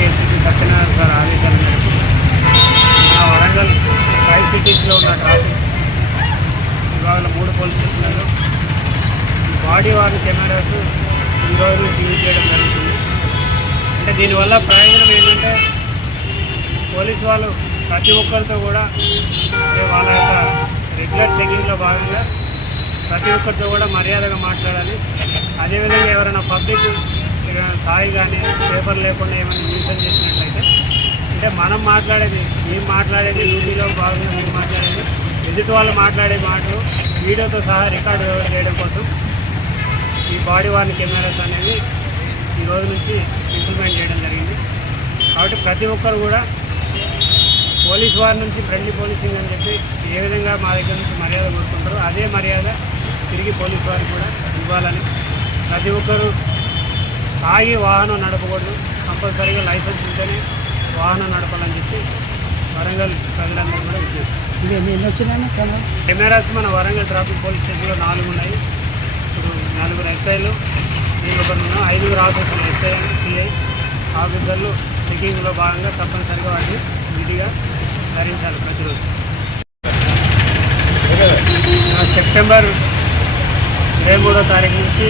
KCP Satyanarayana sir ఆదేశాల మేరకు మా వరంగల్ ఫైవ్ సిటీస్లో ఉన్న ట్రాఫిక్. ఇవాళ మూడు పోలీసులు ఉన్నారు బాడీ వారి కెమెరాస్ ఈరోజు యూజ్ చేయడం జరుగుతుంది. అంటే దీనివల్ల ప్రయోజనం ఏంటంటే పోలీసు వాళ్ళు ప్రతి ఒక్కరితో కూడా వాళ్ళ యొక్క రెగ్యులర్ చెకింగ్లో భాగంగా ప్రతి ఒక్కరితో కూడా మర్యాదగా మాట్లాడాలి. అదేవిధంగా ఎవరైనా పబ్లిక్ పేపర్ లేకుండా ఏమైనా న్యూసెన్స్ చేసినట్లయితే అంటే మనం మాట్లాడేది మేము మాట్లాడేది డ్యూటీలో బాగుంది మేము మాట్లాడేది ఎదుటి వాళ్ళు మాట్లాడే మాటలు వీడియోతో సహా రికార్డు చేయడం కోసం ఈ బాడీ వార్న్ కెమెరాస్ అనేవి ఈ రోజు నుంచి ఇంప్లిమెంట్ చేయడం జరిగింది. కాబట్టి ప్రతి ఒక్కరు కూడా పోలీస్ వారి నుంచి ఫ్రెండ్లీ పోలీసింగ్ అని చెప్పి ఏ విధంగా మా దగ్గర నుంచి మర్యాద కోరుకుంటారో అదే మర్యాద తిరిగి పోలీస్ వారికి కూడా ఇవ్వాలని ప్రతి ఒక్కరు తాగి వాహనం నడపకూడదు. కంపల్సరీగా లైసెన్స్ ఉంటేనే వాహనం నడపాలని చెప్పి వరంగల్ ప్రజలందరూ కూడా కెమెరా? కెమెరాస్ మన వరంగల్ ట్రాఫిక్ పోలీస్ స్టేషన్లో నాలుగు ఉన్నాయి. ఇప్పుడు నలుగురు ఎస్ఐలు నేను ఒకరు ఉన్నాం ఐదుగురు ఆఫీసర్లు ఎస్ఐ సిఐ. ఆఫీసర్లు చెకింగ్లో భాగంగా తప్పనిసరిగా వాటిని విధిగా ధరించాలి ప్రతిరోజు. సెప్టెంబర్ ఇరవై మూడో తారీఖు నుంచి